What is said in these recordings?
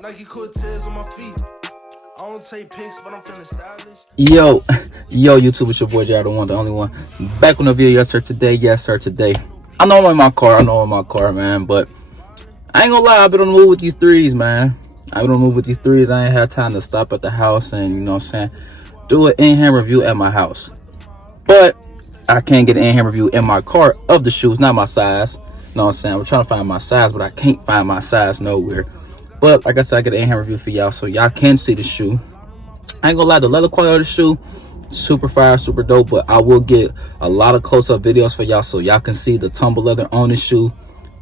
Nike Cortez on my feet. I don't take pics, but I'm feeling stylish. Yo, YouTube, it's your boy Jared, the one, the only one. Back on the video, yes sir, today. I know I'm in my car, man, but I ain't gonna lie, I've been on the move with these threes, man. I ain't had time to stop at the house and, you know what I'm saying, do an in-hand review at my house. But I can't get an in-hand review in my car of the shoes, not my size. You know what I'm saying? I'm trying to find my size, but I can't find my size nowhere. But like I said, I get an in-hand review for y'all so y'all can see the shoe. I ain't gonna lie, the leather quality of the shoe, super fire, super dope, but I will get a lot of close-up videos for y'all so y'all can see the tumble leather on this shoe.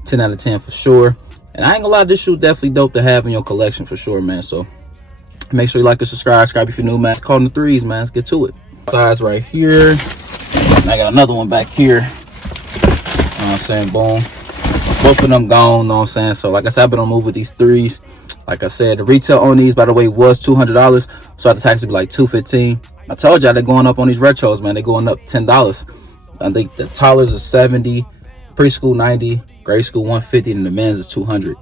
10 out of 10 for sure. And I ain't gonna lie, this shoe definitely dope to have in your collection for sure, man. So make sure you like and subscribe if you're new, man. It's called the threes, man. Let's get to it. Size right here. I got another one back here. You know what I'm saying? Boom. Both of them gone, you know what I'm saying? So like I said, I've been on the move with these threes. Like I said, the retail on these, by the way, was $200. So the tax would be like $215. I told y'all they're going up on these retros, man. They're going up $10. I think the toddlers is $70, preschool $90, grade school $150, and the men's is $200.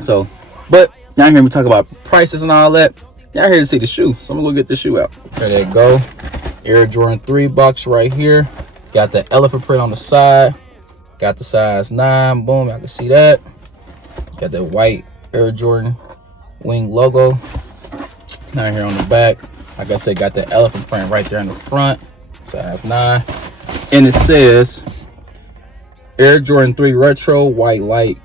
So, but y'all hear me talk about prices and all that. Y'all here to see the shoe, so I'm gonna go get the shoe out. There you go. Air Jordan 3 box right here. Got the elephant print on the side. Got the size 9. Boom, y'all can see that. Got the white Air Jordan wing logo. Down here on the back. Like I said, got the elephant print right there in the front. Size 9. And it says Air Jordan 3 Retro, white light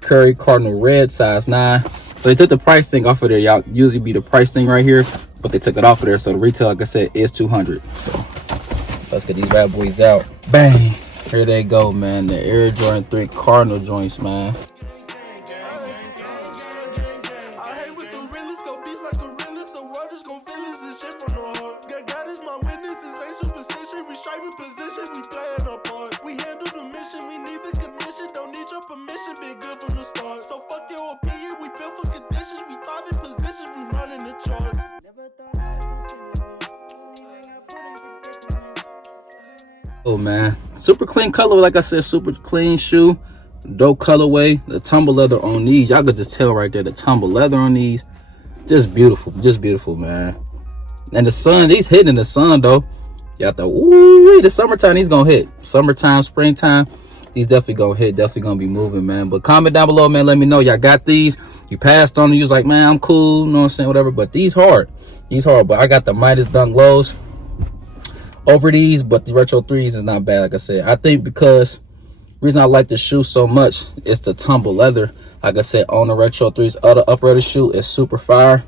curry Cardinal red, size 9. So they took the price thing off of there. Y'all usually be the price thing right here, but they took it off of there. So the retail, like I said, is $200. So let's get these bad boys out. Bang. Here they go, man. The Air Jordan 3 Cardinal joints, man. Oh man, super clean color. Like I said, super clean shoe, dope colorway. The tumble leather on these, y'all could just tell right there, the tumble leather on these, just beautiful, man. And the sun, these hitting in the sun though. Y'all thought, ooh, the summertime these gonna hit. Summertime, springtime, these definitely gonna hit, definitely gonna be moving, man. But comment down below, man, let me know y'all got these. You passed on them, you was like, man, I'm cool, you know what I'm saying, whatever. But these hard, but I got the Midas Dunk lows over these, but the retro threes is not bad. Like I said, I think because the reason I like the shoe so much is the tumble leather. Like I said, on the retro threes, other upper of the shoe is super fire.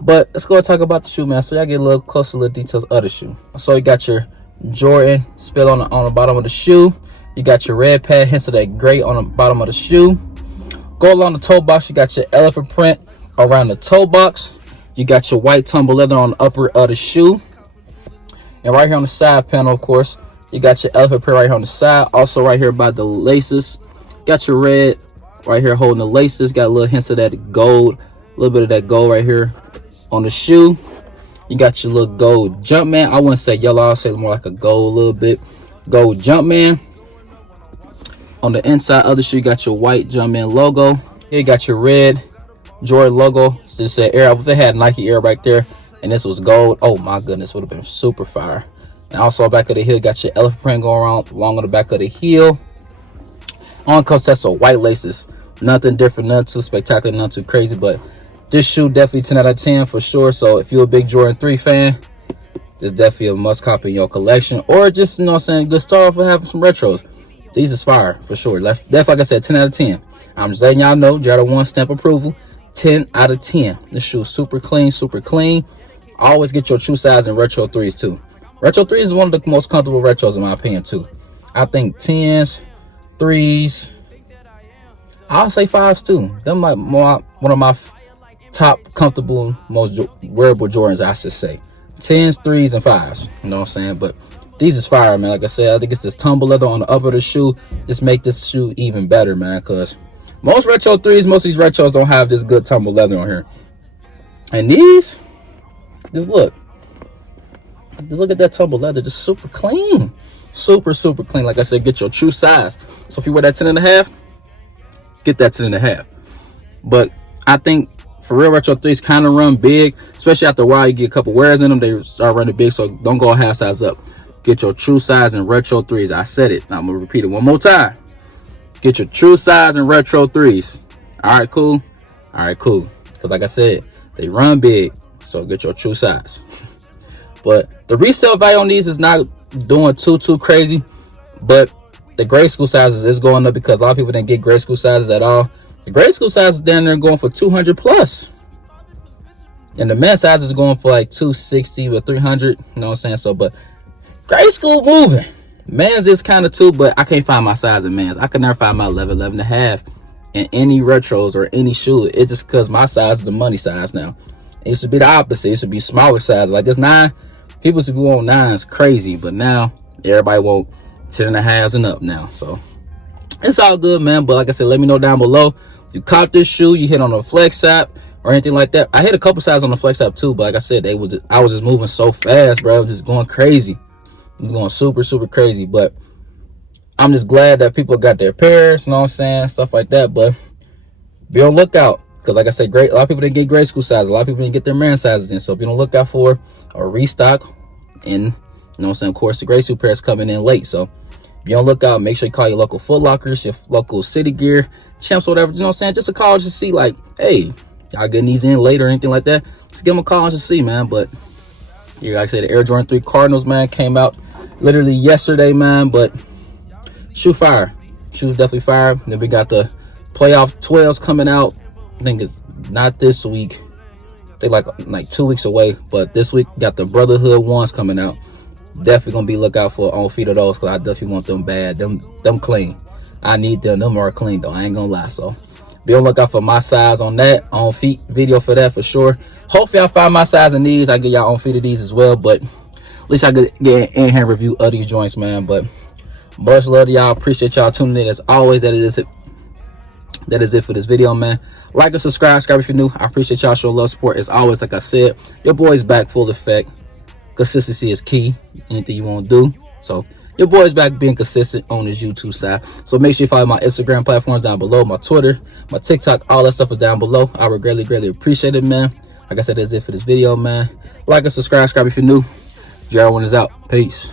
But let's go and talk about the shoe, man, so y'all get a little closer little details of the shoe. So you got your Jordan spill on the bottom of the shoe. You got your red pad, hints of that gray on the bottom of the shoe. Go along the toe box, you got your elephant print around the toe box. You got your white tumble leather on the upper of the shoe. And right here on the side panel, of course, you got your elephant print right here on the side. Also right here by the laces. Got your red right here holding the laces. Got a little hints of that gold. A little bit of that gold right here on the shoe. You got your little gold Jumpman. I wouldn't say yellow. I'll say more like a gold a little bit. Gold Jumpman. On the inside of the shoe, you got your white Jumpman logo. Here you got your red Jordan logo. So this said Air. If they had Nike Air right there, and this was gold, oh my goodness, would have been super fire. And also back of the heel, got your elephant print going around along on the back of the heel. On comes that's some white laces. Nothing different, nothing too spectacular, nothing too crazy, but this shoe definitely 10 out of 10 for sure. So if you're a big Jordan 3 fan, this definitely a must copy in your collection, or just, you know what I'm saying, good start off for having some retros. These is fire for sure. That's like I said, 10 out of 10. I'm just letting y'all know, Jared one stamp approval, 10 out of 10. This shoe is super clean, super clean. Always get your true size in retro threes too. Retro threes is one of the most comfortable retros in my opinion too. I think 10s, 3s, I'll say 5s too. Them like one of my top comfortable, most wearable Jordans, I should say. 10s, 3s, and 5s. You know what I'm saying? But these is fire, man. Like I said, I think it's this tumble leather on the upper of the shoe. Just make this shoe even better, man. Because most retro threes, most of these retros don't have this good tumble leather on here. And these, just look at that tumble leather, just super clean, super clean. Like I said, get your true size. So if you wear that 10 and a half, get that 10 and a half. But I think for real, retro 3s kind of run big, especially after a while. You get a couple wears in them, they start running big. So don't go half size up. Get your true size in retro 3s. I said it. Now I'm gonna repeat it one more time. Get your true size in retro 3s. All right, cool. All right, cool. Because like I said, they run big. So get your true size. But the resale value on these is not doing too crazy. But the grade school sizes is going up because a lot of people didn't get grade school sizes at all. The grade school sizes down there going for 200 plus. And the men's sizes is going for like 260 or 300. You know what I'm saying? So, but grade school moving. Men's is kind of too, but I can't find my size in men's. I can never find my 11, 11 and a half in any retros or any shoe. It's just because my size is the money size now. It used to be the opposite. It used to be smaller size. Like this 9, people used to be wanting 9s crazy, but now everybody want 10 and a halves and up now. So it's all good, man. But like I said, let me know down below. If you caught this shoe, you hit on a flex app or anything like that. I hit a couple sizes on the flex app too, but like I said, I was just moving so fast, bro. Just going crazy. I was going super crazy. But I'm just glad that people got their pairs, you know what I'm saying? Stuff like that. But be on lookout. Because like I said, a lot of people didn't get grade school sizes. A lot of people didn't get their man sizes in. So be on the lookout for a restock. And you know what I'm saying? Of course, the grade school pairs coming in late. So be on the lookout. Make sure you call your local Foot Lockers, your local City Gear, Champs, whatever. You know what I'm saying? Just a call just to see, like, hey, y'all getting these in late or anything like that. Just give them a call and just see, man. But yeah, like I said, the Air Jordan 3 Cardinals, man, came out literally yesterday, man. But shoe fire. Shoe's definitely fire. Then we got the playoff 12s coming out. I think it's not this week. They like 2 weeks away. But this week, got the Brotherhood 1s coming out. Definitely gonna be lookout for on feet of those because I definitely want them bad. Them clean. I need them. Them are clean though. I ain't gonna lie. So be on lookout for my size on that on feet video for that for sure. Hopefully I find my size in these. I get y'all on feet of these as well. But at least I could get an in-hand review of these joints, man. But much love to y'all. Appreciate y'all tuning in as always. That is it for this video, man. Like and subscribe if you're new. I appreciate y'all showing love, support as always. Like I said, your boy's back full effect. Consistency is key. Anything you want to do. So your boy's back being consistent on his YouTube side. So make sure you follow my Instagram platforms down below, my Twitter, my TikTok, all that stuff is down below. I would greatly appreciate it, man. Like I said, that's it for this video, man. Like and subscribe if you're new. Jared1 is out. Peace.